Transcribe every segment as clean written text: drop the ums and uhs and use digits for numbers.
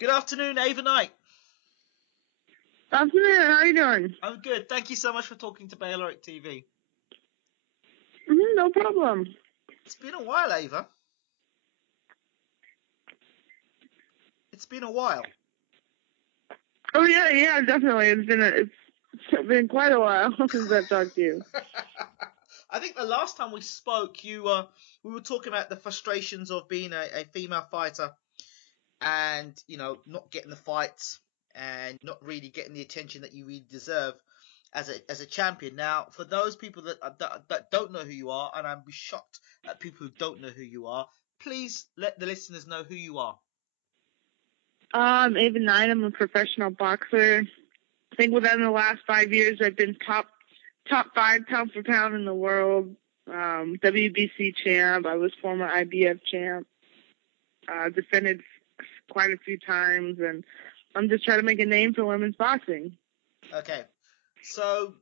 Good afternoon, Ava Knight. Afternoon, how are you doing? I'm good. Thank you so much for talking to Bayloric TV. No problem. It's been a while, Ava. It's been a while. Oh yeah, definitely. It's been quite a while since I've talked to you. I think the last time we spoke, we were talking about the frustrations of being a female fighter, and not getting the fights and not really getting the attention that you really deserve as a champion. Now, for those people that don't know who you are, and I'm shocked at people who don't know who you are, please let the listeners know who you are. I'm Ava Knight. I'm a professional boxer. I think within the last 5 years, I've been top 5 pound for pound in the world. WBC champ. I was former IBF champ. Defended quite a few times, and I'm just trying to make a name for women's boxing. Okay, so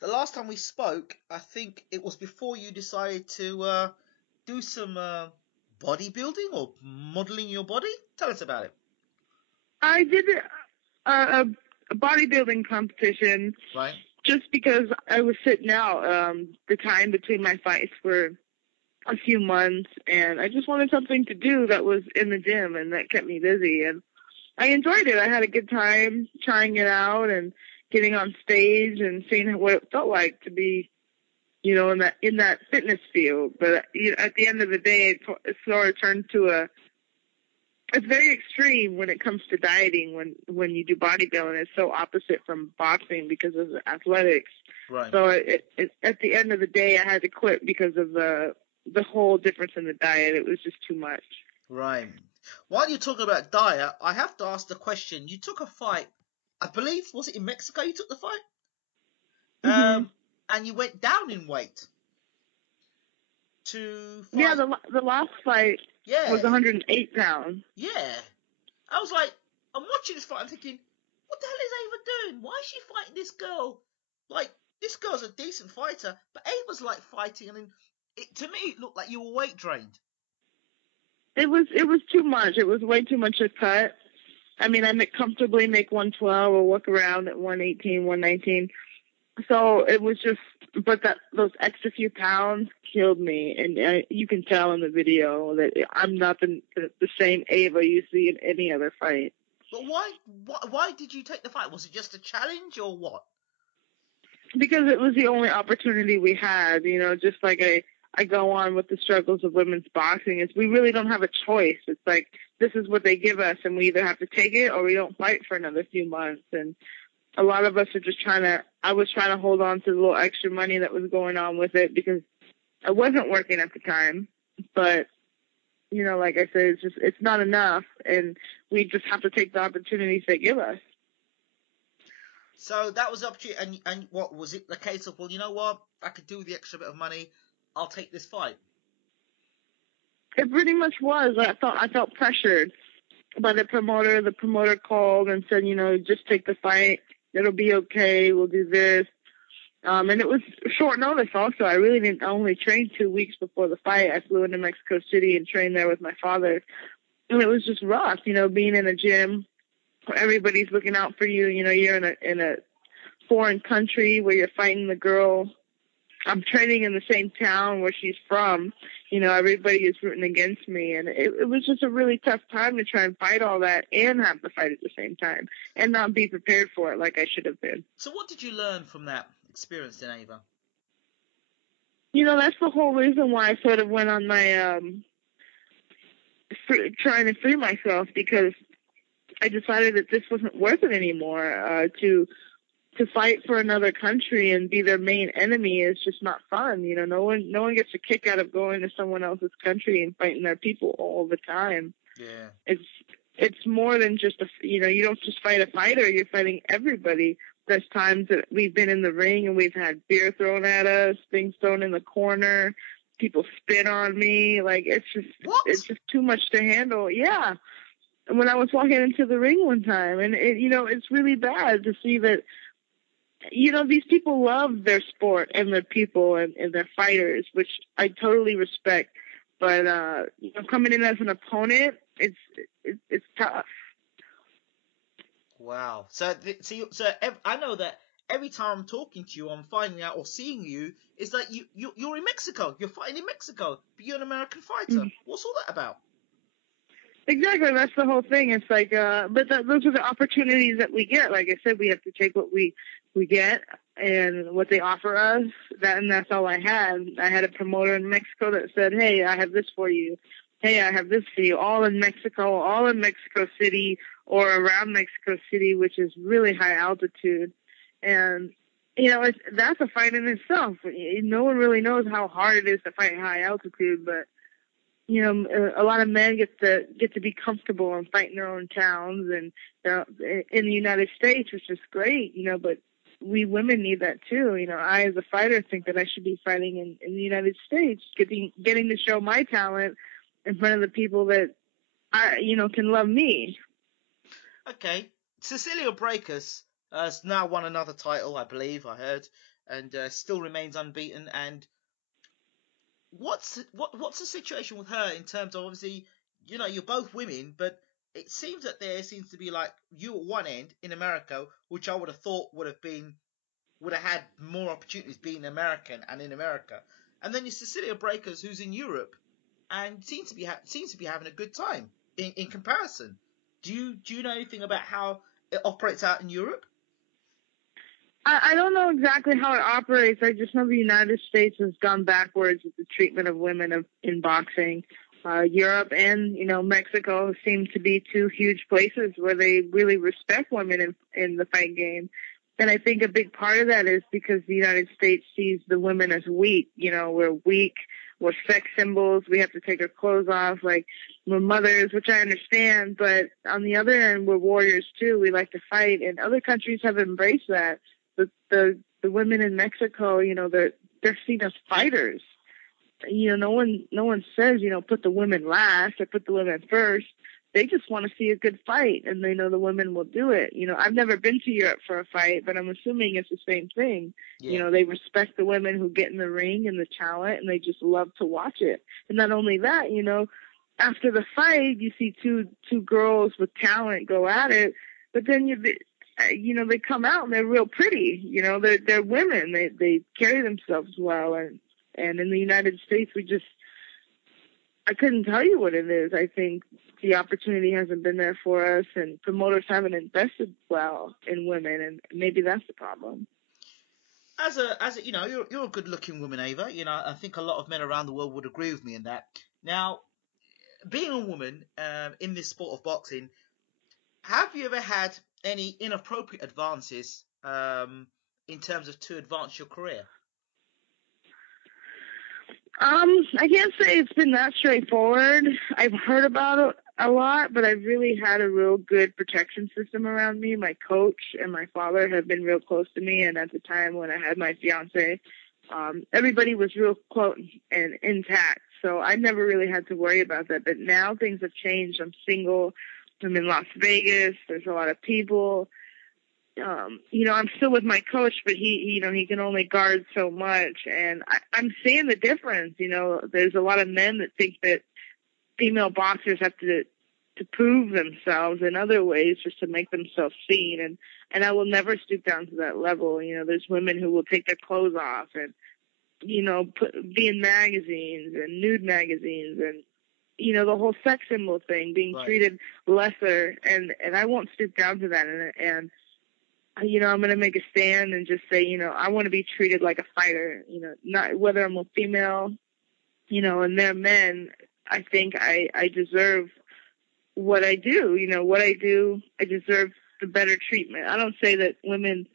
the last time we spoke, I think it was before you decided to do some bodybuilding or modeling your body. Tell us about it. I did a bodybuilding competition, right? Just because I was sitting out the time between my fights for a few months, and I just wanted something to do that was in the gym and that kept me busy, and I enjoyed it. I had a good time trying it out and getting on stage and seeing what it felt like to be, in that fitness field. But at the end of the day, it sort of turned to it's very extreme when it comes to dieting. When you do bodybuilding, it's so opposite from boxing because of the athletics. Right. So at the end of the day, I had to quit because of the whole difference in the diet. It was just too much. Right. While you're talking about diet, I have to ask the question. You took a fight, I believe, was it in Mexico you took the fight? Mm-hmm. And you went down in weight to fight. Yeah, the last fight was 108 pounds. Yeah. I was like, I'm watching this fight, I'm thinking, what the hell is Ava doing? Why is she fighting this girl? Like, this girl's a decent fighter, but Ava's like fighting, and to me, it looked like you were weight drained. It was too much. It was way too much a cut. I mean, I comfortably make 112 or walk around at 118, 119. So it was just, but those extra few pounds killed me, and you can tell in the video that I'm not the same Ava you see in any other fight. But why did you take the fight? Was it just a challenge or what? Because it was the only opportunity we had, just like I go on with the struggles of women's boxing, is we really don't have a choice. It's like, this is what they give us, and we either have to take it or we don't fight for another few months. And a lot of us are just I was trying to hold on to the little extra money that was going on with it because I wasn't working at the time. But, like I said, it's not enough, and we just have to take the opportunities they give us. So that was up to you, and what was it? The case of, well, you know what, I could do with the extra bit of money, I'll take this fight. It pretty much was. I felt pressured by the promoter. The promoter called and said, just take the fight. It'll be okay. We'll do this. And it was short notice also. I really didn't only train 2 weeks before the fight. I flew into Mexico City and trained there with my father. And it was just rough, being in a gym where everybody's looking out for you. You're in a foreign country where you're fighting the girl. I'm training in the same town where she's from. Everybody is rooting against me. And it was just a really tough time to try and fight all that and have the fight at the same time and not be prepared for it like I should have been. So what did you learn from that experience then, Ava? That's the whole reason why I sort of went on my trying to free myself, because I decided that this wasn't worth it anymore. To fight for another country and be their main enemy is just not fun. No one gets a kick out of going to someone else's country and fighting their people all the time. Yeah. It's more than just you don't just fight a fighter, you're fighting everybody. There's times that we've been in the ring and we've had beer thrown at us, things thrown in the corner, people spit on me. Like, it's just too much to handle. Yeah. When I was walking into the ring one time, and it's really bad to see that, these people love their sport and their people and their fighters, which I totally respect. But coming in as an opponent, it's tough. Wow. I know that every time I'm talking to you, I'm finding out or seeing you is that you're in Mexico. You're fighting in Mexico, but you're an American fighter. What's all that about? Exactly, that's the whole thing. It's like, those are the opportunities that we get. Like I said, we have to take what we get and what they offer us. That's all I had. I had a promoter in Mexico that said, "Hey, I have this for you. Hey, I have this for you." All in Mexico City or around Mexico City, which is really high altitude, and that's a fight in itself. No one really knows how hard it is to fight high altitude, but a lot of men get to be comfortable and fight in their own towns and in the United States, which is great, but we women need that too. I as a fighter think that I should be fighting in the United States, getting to show my talent in front of the people that can love me. Okay, Cecilia Breakers has now won another title, I believe I heard, and still remains unbeaten. And what's the situation with her in terms of, obviously, you're both women, but it seems that there seems to be like you at one end in America, which I would have thought would have had more opportunities being American and in America, and then you're Cecilia Breakers, who's in Europe and seems to be having a good time in comparison. Do you know anything about how it operates out in Europe? I don't know exactly how it operates. I just know the United States has gone backwards with the treatment of women in boxing. Europe and Mexico seem to be two huge places where they really respect women in the fight game. And I think a big part of that is because the United States sees the women as weak. We're weak. We're sex symbols. We have to take our clothes off. Like, we're mothers, which I understand. But on the other end, we're warriors too. We like to fight. And other countries have embraced that. The women in Mexico, they're seen as fighters. No one says, put the women last or put the women first. They just want to see a good fight, and they know the women will do it. I've never been to Europe for a fight, but I'm assuming it's the same thing. Yeah. They respect the women who get in the ring and the talent, and they just love to watch it. And not only that, after the fight, you see two girls with talent go at it, but then they come out and they're real pretty. They're women. They carry themselves well, and in the United States, I couldn't tell you what it is. I think the opportunity hasn't been there for us, and promoters haven't invested well in women, and maybe that's the problem. As a you're a good-looking woman, Ava. I think a lot of men around the world would agree with me in that. Now, being a woman in this sport of boxing, have you ever had any inappropriate advances in terms of to advance your career? I can't say it's been that straightforward. I've heard about it a lot, but I've really had a real good protection system around me. My coach and my father have been real close to me, and at the time when I had my fiance, everybody was real close and intact, so I never really had to worry about that. But now things have changed. I'm single. I'm in Las Vegas. There's a lot of people. I'm still with my coach, but he can only guard so much, and I'm seeing the difference. There's a lot of men that think that female boxers have to prove themselves in other ways just to make themselves seen, and I will never stoop down to that level. There's women who will take their clothes off and be in magazines and nude magazines and the whole sex symbol thing, being Right. treated lesser, and I won't stoop down to that, and I'm going to make a stand and just say, I want to be treated like a fighter, not whether I'm a female, and they're men. I think I deserve what I do. What I do, I deserve the better treatment. I don't say that women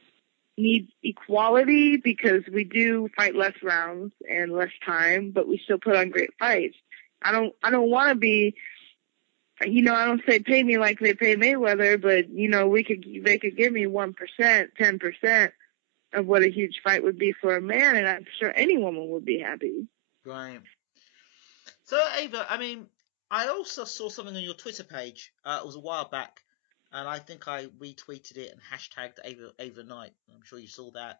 need equality, because we do fight less rounds and less time, but we still put on great fights. I don't want to be, I don't say pay me like they pay Mayweather, but they could give me 1%, 10% of what a huge fight would be for a man, and I'm sure any woman would be happy. Right. So, Ava, I also saw something on your Twitter page. It was a while back, and I think I retweeted it and hashtagged Ava Knight. I'm sure you saw that.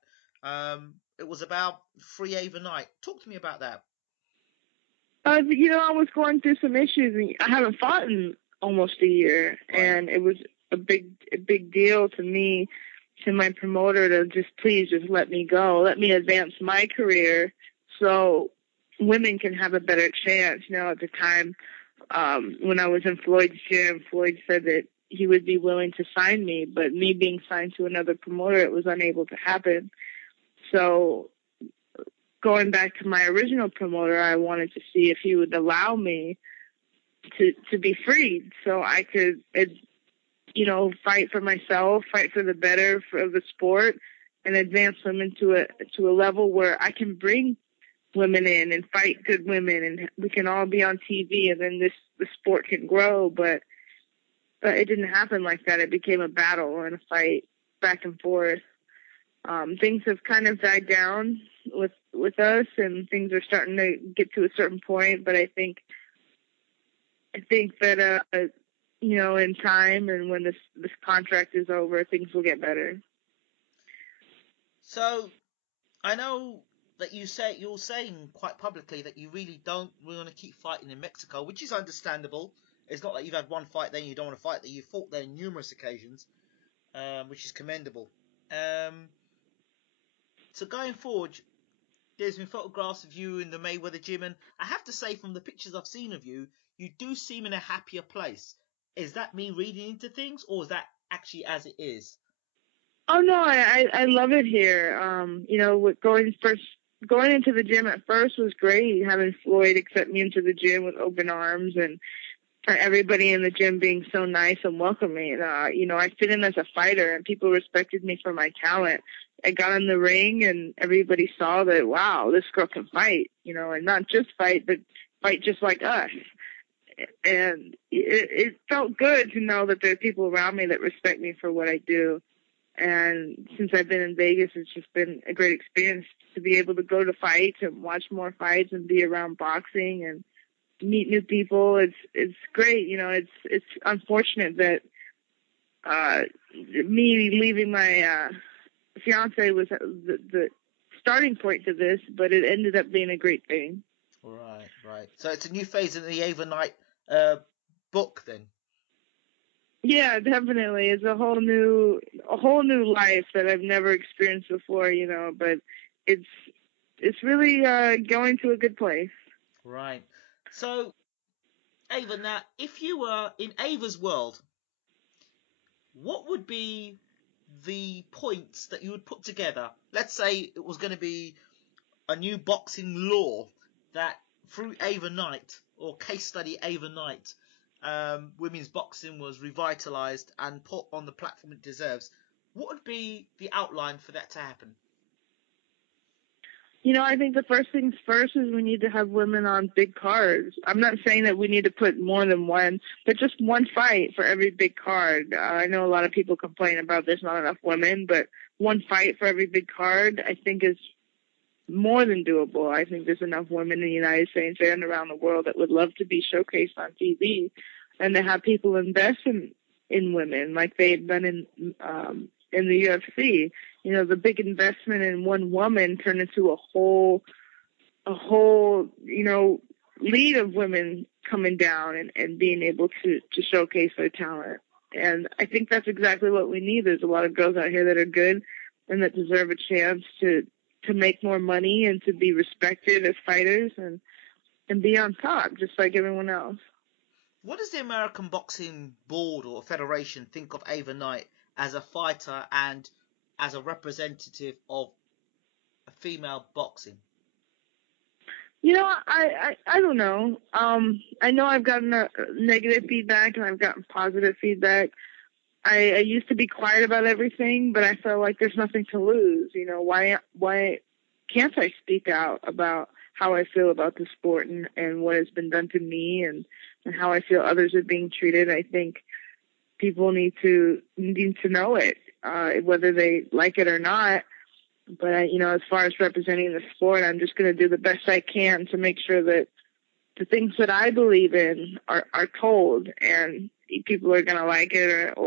It was about Free Ava Knight. Talk to me about that. I was going through some issues, and I haven't fought in almost a year, Right. and it was a big deal to me, to my promoter, to please just let me go, let me advance my career, so women can have a better chance. At the time, when I was in Floyd's gym, Floyd said that he would be willing to sign me, but me being signed to another promoter, it was unable to happen. So going back to my original promoter, I wanted to see if he would allow me to be freed, so I could, fight for myself, fight for the better of the sport, and advance women to a level where I can bring women in and fight good women, and we can all be on TV, and then the sport can grow. But it didn't happen like that. It became a battle and a fight back and forth. Things have kind of died down with us, and things are starting to get to a certain point. But I think that in time, and when this contract is over, things will get better. So I know that you're saying quite publicly that you really don't want to keep fighting in Mexico, which is understandable. It's not like you've had one fight, then you don't want to fight. That you fought there on numerous occasions, which is commendable. So going forward, there's been photographs of you in the Mayweather gym, and I have to say, from the pictures I've seen of you, you do seem in a happier place. Is that me reading into things, or is that actually as it is? Oh no, I love it here. Going into the gym at first was great, having Floyd accept me into the gym with open arms, and everybody in the gym being so nice and welcoming. I fit in as a fighter, and people respected me for my talent. I got in the ring, and everybody saw that, wow, this girl can fight, and not just fight, but fight just like us. And it felt good to know that there are people around me that respect me for what I do. And since I've been in Vegas, it's just been a great experience to be able to go to fights and watch more fights and be around boxing and meet new people. It's great. It's unfortunate that me leaving my fiance was the starting point to this, but it ended up being a great thing. Right. So it's a new phase in the Ava Knight book, then. Yeah, definitely. It's a whole new life that I've never experienced before, but it's really going to a good place. Right. So, Ava, now, if you were in Ava's world, what would be the points that you would put together? Let's say it was going to be a new boxing law that through Ava Knight, or case study Ava Knight, women's boxing was revitalized and put on the platform it deserves. What would be the outline for that to happen? I think the first things first is we need to have women on big cards. I'm not saying that we need to put more than one, but just one fight for every big card. I know a lot of people complain about there's not enough women, but one fight for every big card, I think, is more than doable. I think there's enough women in the United States and around the world that would love to be showcased on TV, and to have people invest in women like they've done in the UFC. The big investment in one woman turned into a whole lead of women coming down and being able to showcase their talent. And I think that's exactly what we need. There's a lot of girls out here that are good and that deserve a chance to make more money and to be respected as fighters and be on top, just like everyone else. What does the American Boxing Board or Federation think of Ava Knight as a fighter and as a representative of female boxing? I don't know. I know I've gotten negative feedback and I've gotten positive feedback. I used to be quiet about everything, but I felt like there's nothing to lose. Why can't I speak out about how I feel about the sport and what has been done to me and how I feel others are being treated? I think people need to know it, whether they like it or not. But as far as representing the sport, I'm just going to do the best I can to make sure that the things that I believe in are told, and people are going to like it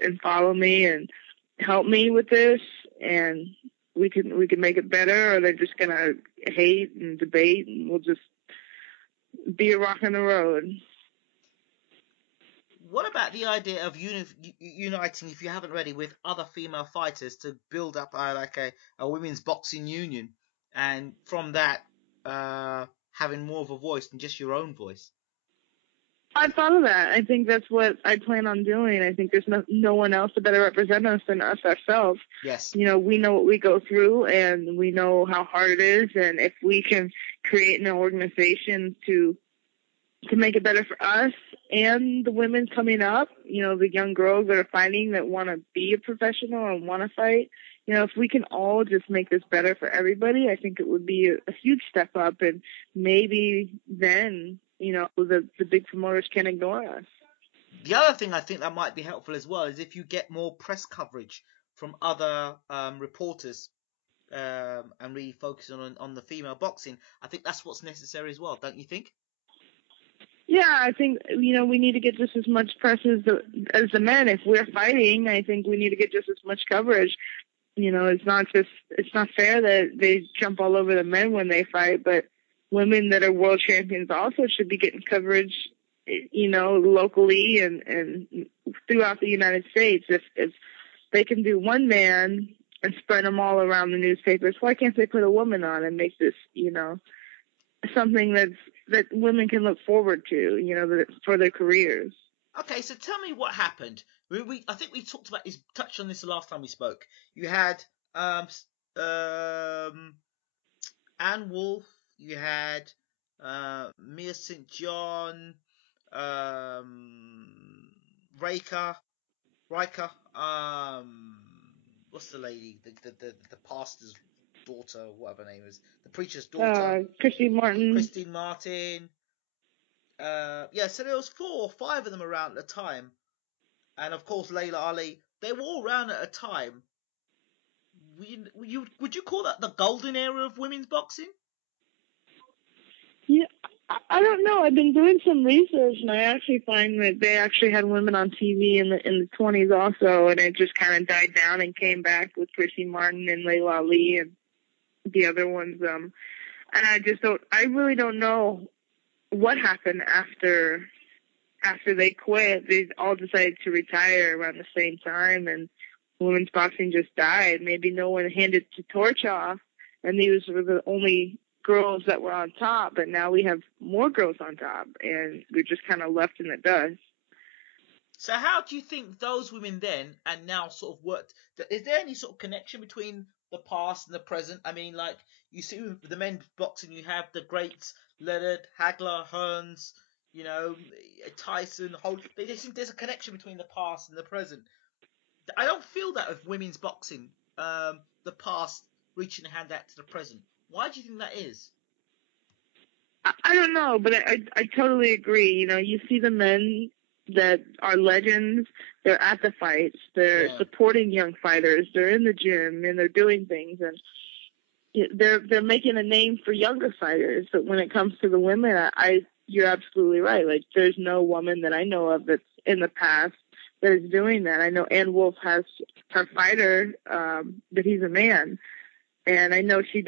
and follow me and help me with this, and we can make it better, or they're just going to hate and debate, and we'll just be a rock in the road. What about the idea of uniting, if you haven't already, with other female fighters to build up a women's boxing union, and from that, having more of a voice than just your own voice? I thought of that. I think that's what I plan on doing. I think there's no one else to better represent us than us ourselves. Yes. You know, we know what we go through, and we know how hard it is. And if we can create an organization to make it better for us and the women coming up, you know, the young girls that are fighting that want to be a professional and want to fight, you know, if we can all just make this better for everybody, I think it would be a huge step up. And maybe then, you know, the big promoters can ignore us. The other thing I think that might be helpful as well is if you get more press coverage from other reporters and really focus on the female boxing. I think that's what's necessary as well, don't you think? Yeah, I think, you know, we need to get just as much press as the men. If we're fighting, I think we need to get just as much coverage. You know, it's not fair that they jump all over the men when they fight, but women that are world champions also should be getting coverage, you know, locally and throughout the United States. If they can do one man and spread them all around the newspapers, why can't they put a woman on and make this, you know, something that women can look forward to, you know, for their careers? Okay, so tell me what happened. I think we touched on this the last time we spoke. You had Anne Wolf, you had Mia St. John, Riker, what's the lady? The pastor's daughter, whatever her name is, the preacher's daughter. Christine Martin. Yeah, so there was 4 or 5 of them around at the time, and of course Layla Ali. They were all around at a time. Would you call that the golden era of women's boxing? Yeah, I don't know. I've been doing some research, and I actually find that they actually had women on TV in the 20s also, and it just kind of died down and came back with Christine Martin and Layla Ali and the other ones. And I really don't know what happened after they quit. They all decided to retire around the same time, and women's boxing just died. Maybe no one handed the torch off, and these were the only girls that were on top, but now we have more girls on top, and we're just kind of left in the dust. So how do you think those women then and now sort of worked? Is there any sort of connection between the past and the present? I mean, like, you see with the men's boxing, you have the greats, Leonard, Hagler, Hearns, you know, Tyson, Holt. They just think there's a connection between the past and the present. I don't feel that with women's boxing, the past reaching a hand out to the present. Why do you think that is? I don't know, but I totally agree. You know, you see the men that are legends. They're at the fights. They're supporting young fighters. They're in the gym and they're doing things, and they're making a name for younger fighters. But when it comes to the women, you're absolutely right. Like, there's no woman that I know of that's in the past that is doing that. I know Ann Wolf has her fighter, but he's a man, and I know she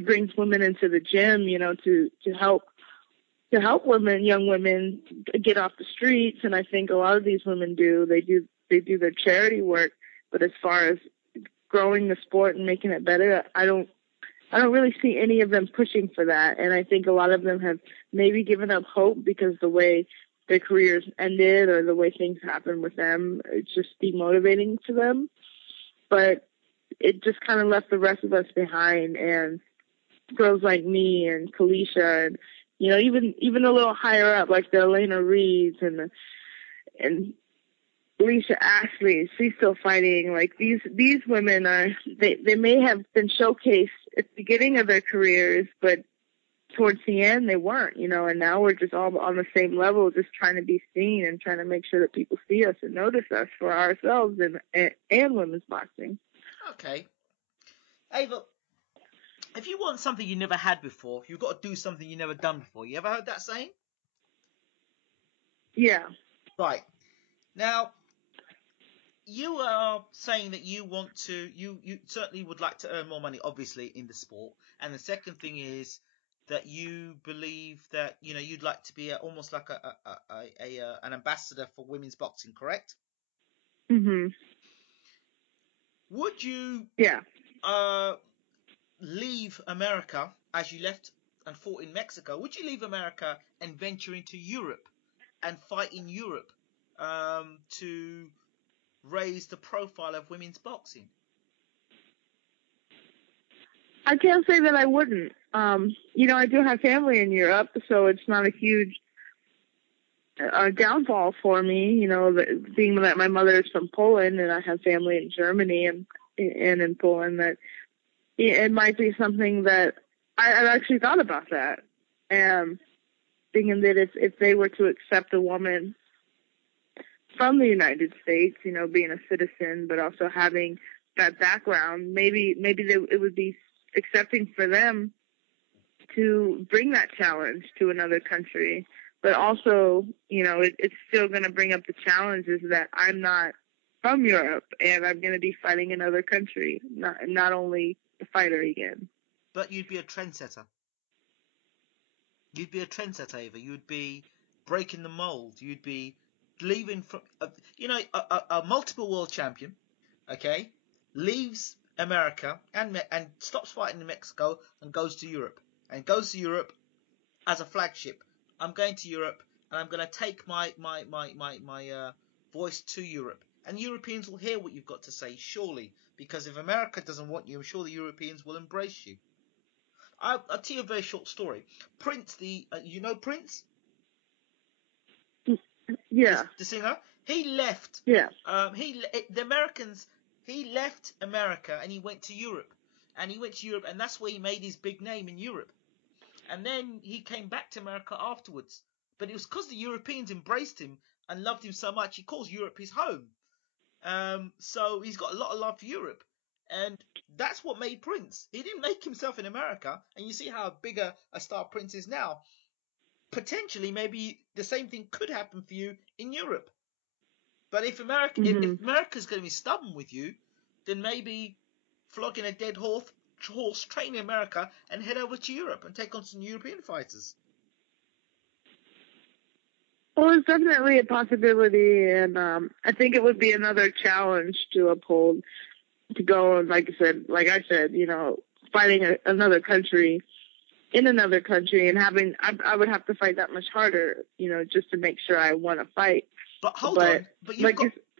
brings women into the gym, you know, to help young women get off the streets. And I think a lot of these women they do their charity work, but as far as growing the sport and making it better, I don't really see any of them pushing for that. And I think a lot of them have maybe given up hope because the way their careers ended or the way things happened with them, it's just demotivating to them. But it just kind of left the rest of us behind, and girls like me and Kalisha, and, you know, even a little higher up, like the Elena Reeds and Alicia Ashley, she's still fighting. Like, these women they may have been showcased at the beginning of their careers, but towards the end they weren't, you know, and now we're just all on the same level, just trying to be seen and trying to make sure that people see us and notice us for ourselves and women's boxing. Okay. Ava, if you want something you never had before, you've got to do something you never done before. You ever heard that saying? Yeah. Right. Now, you are saying that you want to, you certainly would like to earn more money, obviously, in the sport. And the second thing is, that you believe that you'd like to be almost like an ambassador for women's boxing, correct? Mhm. Would you Yeah. leave America as you left and fought in Mexico? Would you leave America and venture into Europe and fight in Europe to raise the profile of women's boxing? I can't say that I wouldn't. I do have family in Europe, so it's not a huge downfall for me. Being that my mother is from Poland and I have family in Germany and in Poland, that it might be something that I've actually thought about that. And thinking that if they were to accept a woman from the United States, being a citizen, but also having that background, maybe it would be accepting for them to bring that challenge to another country. But also, it's still going to bring up the challenges that I'm not from Europe and I'm going to be fighting another country, not only the fighter again. But you'd be a trendsetter. You'd be a trendsetter, Ava. You'd be breaking the mold. You'd be leaving from, a multiple world champion, okay, leaves America and stops fighting in Mexico and goes to Europe. And goes to Europe as a flagship. I'm going to Europe and I'm going to take my voice to Europe. And Europeans will hear what you've got to say, surely. Because if America doesn't want you, I'm sure the Europeans will embrace you. I'll tell you a very short story. Prince, you know Prince? Yeah. The singer? He left. Yeah. The Americans. He left America and he went to Europe. And that's where he made his big name in Europe. And then he came back to America afterwards. But it was because the Europeans embraced him and loved him so much. He calls Europe his home. So he's got a lot of love for Europe. And that's what made Prince. He didn't make himself in America. And you see how big a star Prince is now. Potentially, maybe the same thing could happen for you in Europe. But if America's going to be stubborn with you, then maybe flogging a dead horse, train in America and head over to Europe and take on some European fighters. Well, it's definitely a possibility, and I think it would be another challenge to uphold, to go, like I said, fighting another country in another country, and I would have to fight that much harder, just to make sure I want to fight. But hold on, but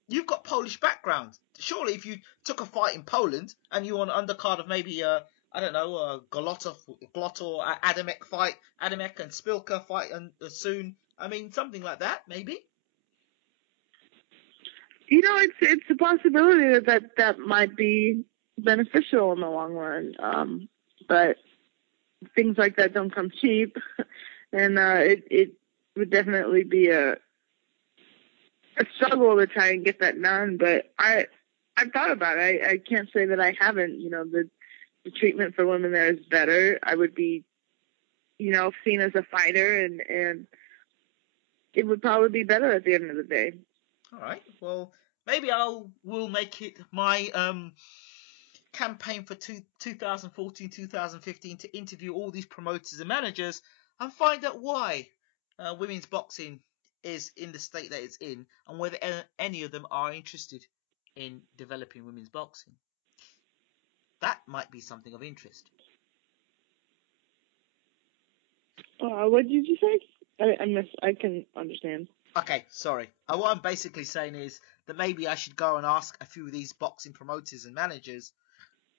you've got Polish background. Surely, if you took a fight in Poland and you were on an undercard of maybe Golotov, Adamek fight, Adamek and Spilka fight soon. I mean, something like that, maybe. It's a possibility that might be beneficial in the long run. But things like that don't come cheap, and it would definitely be a struggle to try and get that done. But I've thought about it. I can't say that I haven't. The treatment for women there is better. I would be, seen as a fighter, and it would probably be better at the end of the day. All right. Well, maybe we'll make it my campaign for 2014, 2015 to interview all these promoters and managers and find out why women's boxing is in the state that it's in and whether any of them are interested in developing women's boxing. That might be something of interest. What did you say? I can understand. Okay, sorry. What I'm basically saying is that maybe I should go and ask a few of these boxing promoters and managers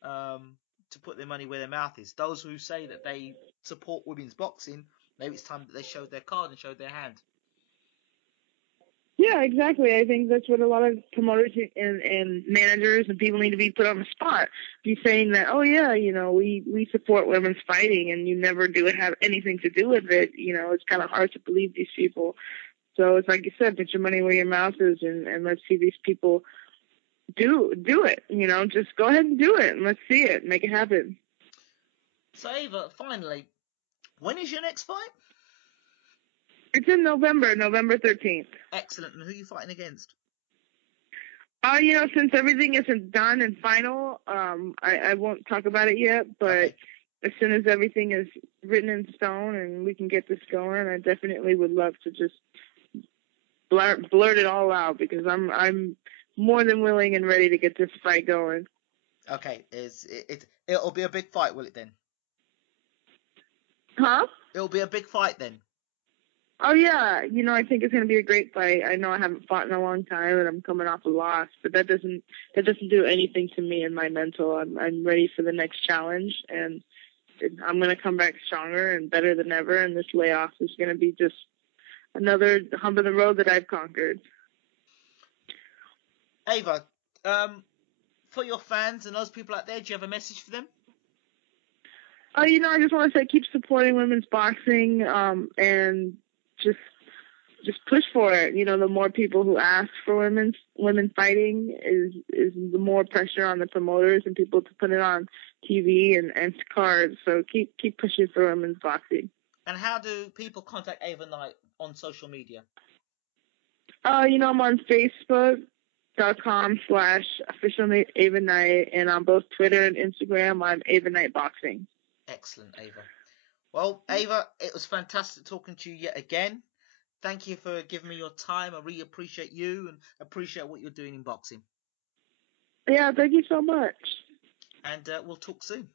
to put their money where their mouth is. Those who say that they support women's boxing, maybe it's time that they showed their card and showed their hand. Yeah, exactly. I think that's what a lot of promoters and managers and people need to be put on the spot. Be saying that, oh yeah, we support women's fighting, and you never do have anything to do with it. It's kind of hard to believe these people. So it's like you said, put your money where your mouth is, and let's see these people do it. Just go ahead and do it, and let's see it, make it happen. So Ava, finally, when is your next fight? It's in November 13th. Excellent. And who are you fighting against? Since everything isn't done and final, I won't talk about it yet, but as soon as everything is written in stone and we can get this going, I definitely would love to just blurt it all out, because I'm more than willing and ready to get this fight going. Okay, it'll be a big fight, will it then? Huh? It'll be a big fight then. Oh yeah, I think it's gonna be a great fight. I know I haven't fought in a long time, and I'm coming off a loss, but that doesn't do anything to me and my mental. I'm ready for the next challenge, and I'm gonna come back stronger and better than ever. And this layoff is gonna be just another hump in the road that I've conquered. Ava, for your fans and those people out there, do you have a message for them? I just want to say keep supporting women's boxing, and just push for it. The more people who ask for women fighting is the more pressure on the promoters and people to put it on TV and cards. So keep pushing for women's boxing. And how do people contact Ava Knight on social media? I'm on Facebook.com/official Ava Knight, and on both Twitter and Instagram, I'm Ava Knight Boxing. Excellent, Ava. Well, Ava, it was fantastic talking to you yet again. Thank you for giving me your time. I really appreciate you and appreciate what you're doing in boxing. Yeah, thank you so much. And we'll talk soon.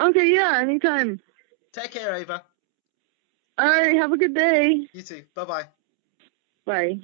Okay, yeah, anytime. Take care, Ava. All right, have a good day. You too. Bye-bye. Bye.